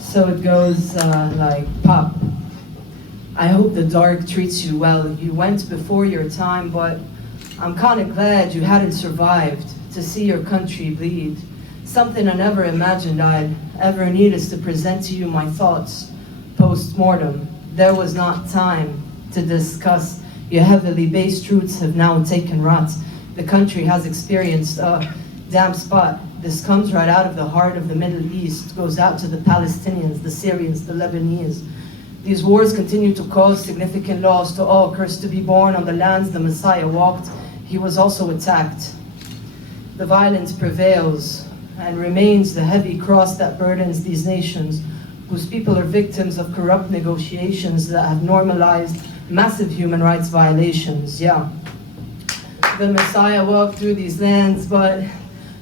So it goes like, Pop, I hope the dark treats you well. You went before your time, but I'm kinda glad you hadn't survived to see your country bleed. Something I never imagined I'd ever need is to present to you my thoughts post-mortem. There was not time to discuss. Your heavily based roots have now taken rot. The country has experienced a damp spot. This comes right out of the heart of the Middle East, goes out to the Palestinians, the Syrians, the Lebanese. These wars continue to cause significant loss to all cursed to be born on the lands the Messiah walked. He was also attacked. The violence prevails and remains the heavy cross that burdens these nations, whose people are victims of corrupt negotiations that have normalized massive human rights violations. Yeah. The Messiah walked through these lands, but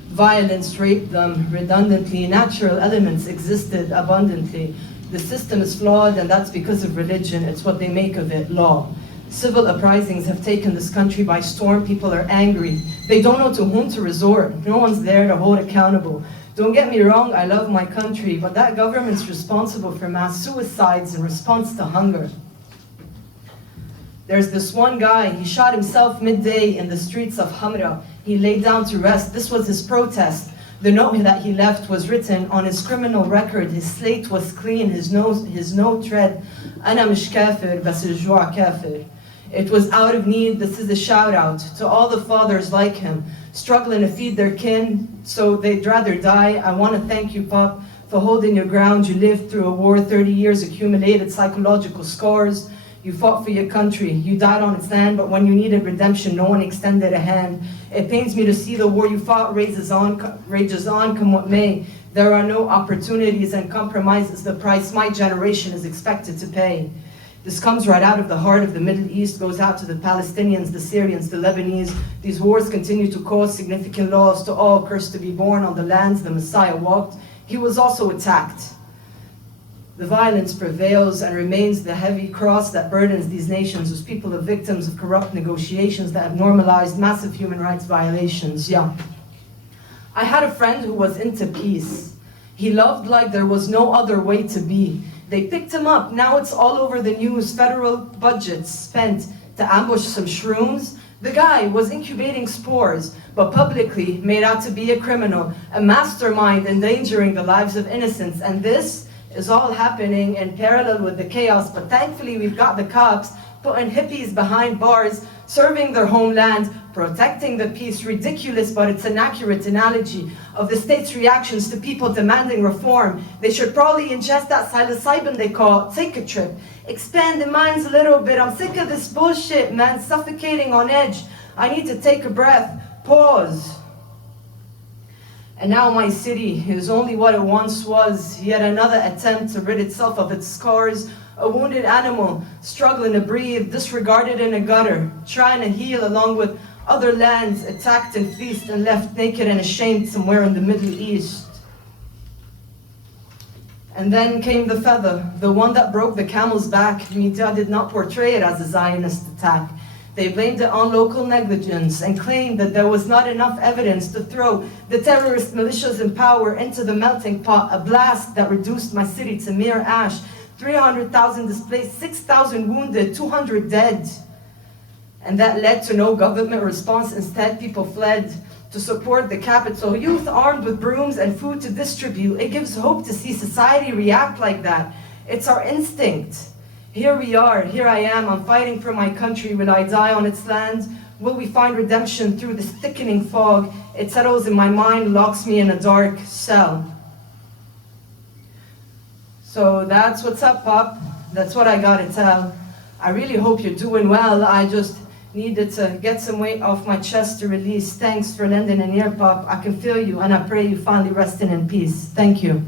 violence raped them redundantly. Natural elements existed abundantly. The system is flawed, and that's because of religion. It's what they make of it, law. Civil uprisings have taken this country by storm. People are angry. They don't know to whom to resort. No one's there to hold accountable. Don't get me wrong, I love my country, but that government's responsible for mass suicides in response to hunger. There's this one guy, he shot himself midday in the streets of Hamra. He laid down to rest. This was his protest. The note that he left was written on his criminal record. His slate was clean, his note read, "Ana mish kafir, bas al-jua' kafir." It was out of need. This is a shout out to all the fathers like him, struggling to feed their kin, so they'd rather die. I want to thank you, Pop, for holding your ground. You lived through a war, 30 years accumulated psychological scars. You fought for your country. You died on its land, but when you needed redemption, no one extended a hand. It pains me to see the war you fought rages on, come what may. There are no opportunities and compromises. The price my generation is expected to pay. This comes right out of the heart of the Middle East, goes out to the Palestinians, the Syrians, the Lebanese. These wars continue to cause significant loss to all cursed to be born on the lands the Messiah walked. He was also attacked. The violence prevails and remains the heavy cross that burdens these nations, whose people are victims of corrupt negotiations that have normalized massive human rights violations. Yeah. I had a friend who was into peace. He loved like there was no other way to be. They picked him up. Now it's all over the news. Federal budgets spent to ambush some shrooms. The guy was incubating spores, but publicly made out to be a criminal, a mastermind endangering the lives of innocents. And this is all happening in parallel with the chaos. But thankfully, we've got the cops putting hippies behind bars, serving their homeland, protecting the peace. Ridiculous, but it's an accurate analogy of the state's reactions to people demanding reform. They should probably ingest that psilocybin they call, take a trip, expand their minds a little bit. I'm sick of this bullshit, man, suffocating on edge. I need to take a breath, pause. And now my city is only what it once was, yet another attempt to rid itself of its scars. A wounded animal, struggling to breathe, disregarded in a gutter, trying to heal along with other lands, attacked and fleeced and left naked and ashamed somewhere in the Middle East. And then came the feather, the one that broke the camel's back. Media did not portray it as a Zionist attack. They blamed it on local negligence and claimed that there was not enough evidence to throw the terrorist militias in power into the melting pot, a blast that reduced my city to mere ash. 300,000 displaced, 6,000 wounded, 200 dead. And that led to no government response. Instead, people fled to support the capital. Youth armed with brooms and food to distribute. It gives hope to see society react like that. It's our instinct. Here we are, here I am, I'm fighting for my country. Will I die on its land? Will we find redemption through this thickening fog? It settles in my mind, locks me in a dark cell. So that's what's up, Pop. That's what I gotta tell. I really hope you're doing well. I just needed to get some weight off my chest to release. Thanks for lending an ear, Pop. I can feel you, and I pray you finally resting in peace. Thank you.